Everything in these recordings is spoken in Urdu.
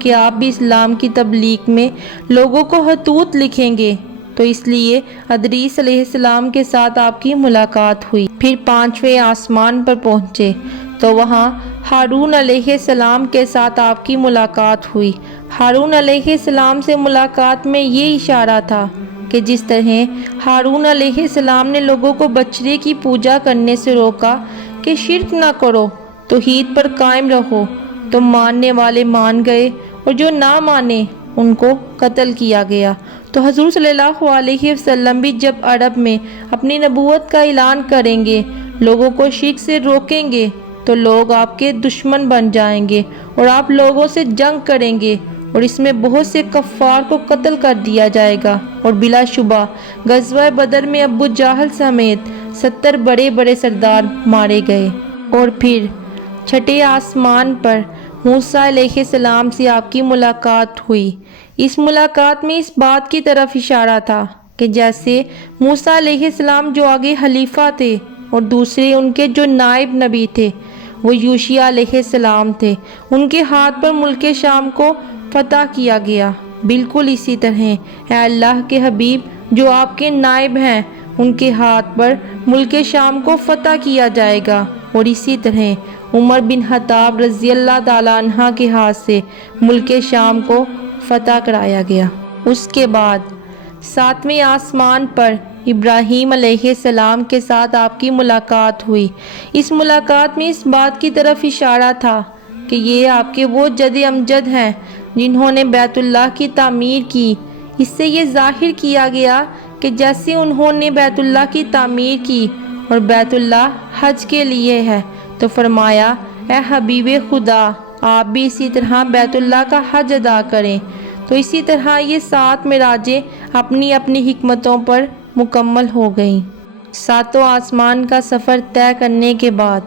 کہ آپ بھی اسلام کی تبلیغ میں لوگوں کو خطوط لکھیں گے، تو اس لیے ادریس علیہ السلام کے ساتھ آپ کی ملاقات ہوئی۔ پھر 5ویں آسمان پر پہنچے تو وہاں ہارون علیہ السلام کے ساتھ آپ کی ملاقات ہوئی۔ ہارون علیہ السلام سے ملاقات میں یہ اشارہ تھا کہ جس طرح ہارون علیہ السلام نے لوگوں کو بچڑے کی پوجا کرنے سے روکا کہ شرک نہ کرو، توحید پر قائم رہو، تو ماننے والے مان گئے اور جو نہ مانے ان کو قتل کیا گیا، تو حضور صلی اللہ علیہ وسلم بھی جب عرب میں اپنی نبوت کا اعلان کریں گے، لوگوں کو شرک سے روکیں گے، تو لوگ آپ کے دشمن بن جائیں گے اور آپ لوگوں سے جنگ کریں گے، اور اس میں بہت سے کفار کو قتل کر دیا جائے گا، اور بلا شبہ غزوہ بدر میں ابو جہل سمیت 70 بڑے بڑے سردار مارے گئے۔ اور پھر 6 آسمان پر موسیٰ علیہ السلام سے آپ کی ملاقات ہوئی۔ اس ملاقات میں اس بات کی طرف اشارہ تھا کہ جیسے موسیٰ علیہ السلام جو آگے خلیفہ تھے اور دوسرے ان کے جو نائب نبی تھے وہ یوشع علیہ السلام تھے، ان کے ہاتھ پر ملک شام کو فتح کیا گیا، بالکل اسی طرح اے اللہ کے حبیب جو آپ کے نائب ہیں ان کے ہاتھ پر ملک شام کو فتح کیا جائے گا، اور اسی طرح عمر بن خطاب رضی اللہ تعالیٰ عنہ کے ہاتھ سے ملک شام کو فتح کرایا گیا۔ اس کے بعد 7ویں آسمان پر ابراہیم علیہ السلام کے ساتھ آپ کی ملاقات ہوئی۔ اس ملاقات میں اس بات کی طرف اشارہ تھا کہ یہ آپ کے وہ جد امجد ہیں جنہوں نے بیت اللہ کی تعمیر کی۔ اس سے یہ ظاہر کیا گیا کہ جیسے انہوں نے بیت اللہ کی تعمیر کی اور بیت اللہ حج کے لیے ہے، تو فرمایا اے حبیب خدا آپ بھی اسی طرح بیت اللہ کا حج ادا کریں۔ تو اسی طرح یہ 7 معراجیں اپنی اپنی حکمتوں پر مکمل ہو گئیں۔ 7 آسمان کا سفر طے کرنے کے بعد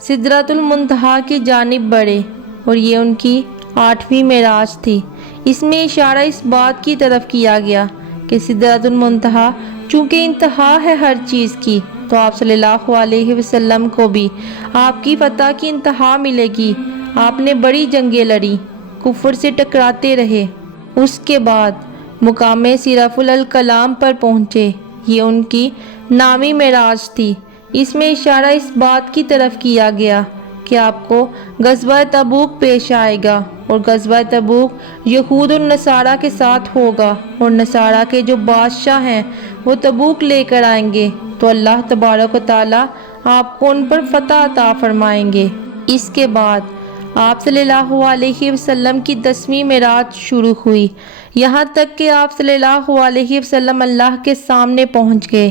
سدرۃ المنتہا کی جانب بڑھے، اور یہ ان کی 8ویں معراج تھی۔ اس میں اشارہ اس بات کی طرف کیا گیا کہ سدرۃ المنتہا چونکہ انتہا ہے ہر چیز کی، تو آپ صلی اللہ علیہ وسلم کو بھی آپ کی فتح کی انتہا ملے گی۔ آپ نے بڑی جنگیں لڑی، کفر سے ٹکراتے رہے۔ اس کے بعد مقام صرف الکلام پر پہنچے، یہ ان کی 9ویں معراج تھی۔ اس میں اشارہ اس بات کی طرف کیا گیا کہ آپ کو غزوہ تبوک پیش آئے گا، اور غزوہ تبوک یہود اور نصارہ کے ساتھ ہوگا، اور نصارہ کے جو بادشاہ ہیں وہ تبوک لے کر آئیں گے، تو اللہ تبارک و تعالیٰ آپ کو ان پر فتح عطا فرمائیں گے۔ اس کے بعد آپ صلی اللہ علیہ وسلم کی 10ویں معراج شروع ہوئی، یہاں تک کہ آپ صلی اللہ علیہ وسلم اللہ کے سامنے پہنچ گئے۔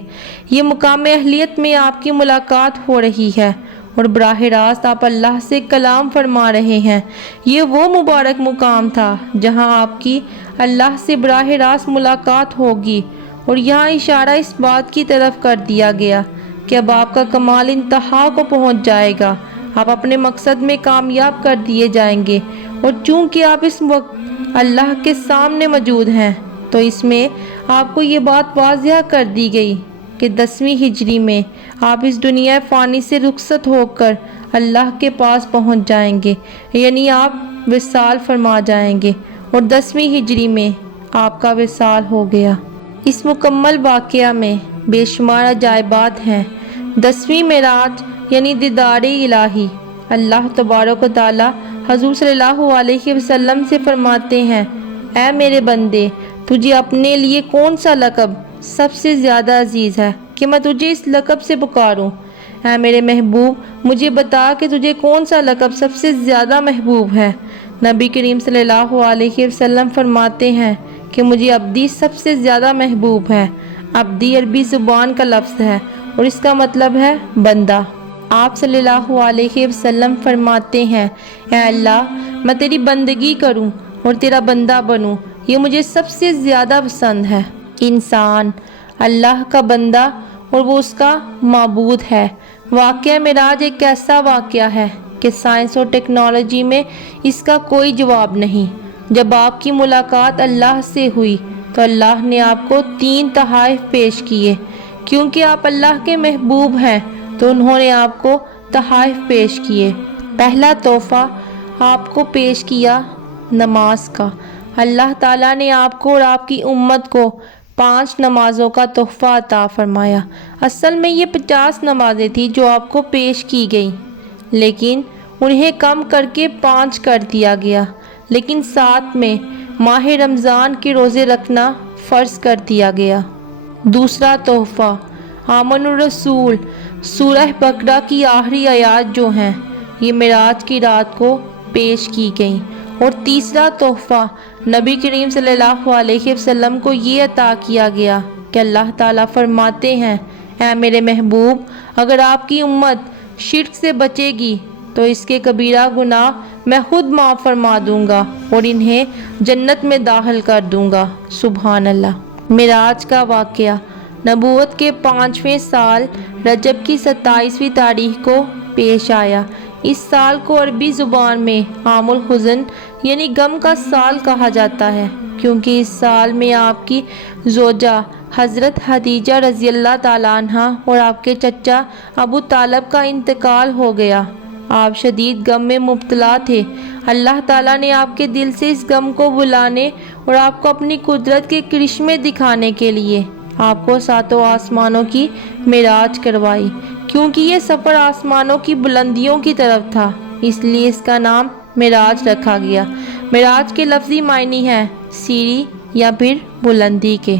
یہ مقام اہلیت میں آپ کی ملاقات ہو رہی ہے، اور براہ راست آپ اللہ سے کلام فرما رہے ہیں۔ یہ وہ مبارک مقام تھا جہاں آپ کی اللہ سے براہ راست ملاقات ہوگی، اور یہاں اشارہ اس بات کی طرف کر دیا گیا کہ اب آپ کا کمال انتہا کو پہنچ جائے گا، آپ اپنے مقصد میں کامیاب کر دیے جائیں گے۔ اور چونکہ آپ اس وقت اللہ کے سامنے موجود ہیں، تو اس میں آپ کو یہ بات واضح کر دی گئی کہ 10ویں ہجری میں آپ اس دنیا فانی سے رخصت ہو کر اللہ کے پاس پہنچ جائیں گے، یعنی آپ وصال فرما جائیں گے، اور 10ویں ہجری میں آپ کا وصال ہو گیا۔ اس مکمل واقعہ میں بے شمار عجائبات ہیں۔ 10ویں معراج یعنی دیدار الہی۔ اللہ تبارک و تعالیٰ حضور صلی اللہ علیہ وسلم سے فرماتے ہیں اے میرے بندے، تجھے اپنے لیے کون سا لقب سب سے زیادہ عزیز ہے کہ میں تجھے اس لقب سے پکاروں؟ اے میرے محبوب مجھے بتا کہ تجھے کون سا لقب سب سے زیادہ محبوب ہے۔ نبی کریم صلی اللہ علیہ وسلم فرماتے ہیں کہ مجھے عبدی سب سے زیادہ محبوب ہے۔ عبدی عربی زبان کا لفظ ہے اور اس کا مطلب ہے بندہ۔ آپ صلی اللہ علیہ وسلم فرماتے ہیں اے اللہ میں تیری بندگی کروں اور تیرا بندہ بنوں، یہ مجھے سب سے زیادہ پسند ہے۔ انسان اللہ کا بندہ اور وہ اس کا معبود ہے۔ واقعہ معراج ایک ایسا واقعہ ہے کہ سائنس اور ٹیکنالوجی میں اس کا کوئی جواب نہیں۔ جب آپ کی ملاقات اللہ سے ہوئی تو اللہ نے آپ کو 3 تحائف پیش کیے۔ کیونکہ آپ اللہ کے محبوب ہیں تو انہوں نے آپ کو تحائف پیش کیے۔ پہلا تحفہ آپ کو پیش کیا نماز کا۔ اللہ تعالیٰ نے آپ کو اور آپ کی امت کو 5 نمازوں کا تحفہ عطا فرمایا۔ اصل میں یہ 50 نمازیں تھیں جو آپ کو پیش کی گئیں، لیکن انہیں کم کر کے 5 کر دیا گیا، لیکن ساتھ میں ماہ رمضان کے روزے رکھنا فرض کر دیا گیا۔ دوسرا تحفہ آمن الرسول سورہ بقرہ کی آخری آیات جو ہیں یہ معراج کی رات کو پیش کی گئیں۔ اور تیسرا تحفہ نبی کریم صلی اللہ علیہ وسلم کو یہ عطا کیا گیا کہ اللہ تعالیٰ فرماتے ہیں، اے میرے محبوب، اگر آپ کی امت شرک سے بچے گی تو اس کے کبیرہ گناہ میں خود معاف فرما دوں گا اور انہیں جنت میں داخل کر دوں گا۔ سبحان اللہ۔ معراج کا واقعہ نبوت کے 5ویں سال رجب کی 27ویں تاریخ کو پیش آیا۔ اس سال کو عربی زبان میں عام الحزن یعنی غم کا سال کہا جاتا ہے، کیونکہ اس سال میں آپ کی زوجہ حضرت خدیجہ رضی اللہ تعالیٰ عنہ اور آپ کے چچا ابو طالب کا انتقال ہو گیا۔ آپ شدید غم میں مبتلا تھے۔ اللہ تعالیٰ نے آپ کے دل سے اس غم کو بلانے اور آپ کو اپنی قدرت کے کرشمے دکھانے کے لیے آپ کو 7 آسمانوں کی معراج کروائی۔ کیونکہ یہ سفر آسمانوں کی بلندیوں کی طرف تھا، اس لیے اس کا نام معراج رکھا گیا۔ معراج کے لفظی معنی ہے سیڑھی یا پھر بلندی کے۔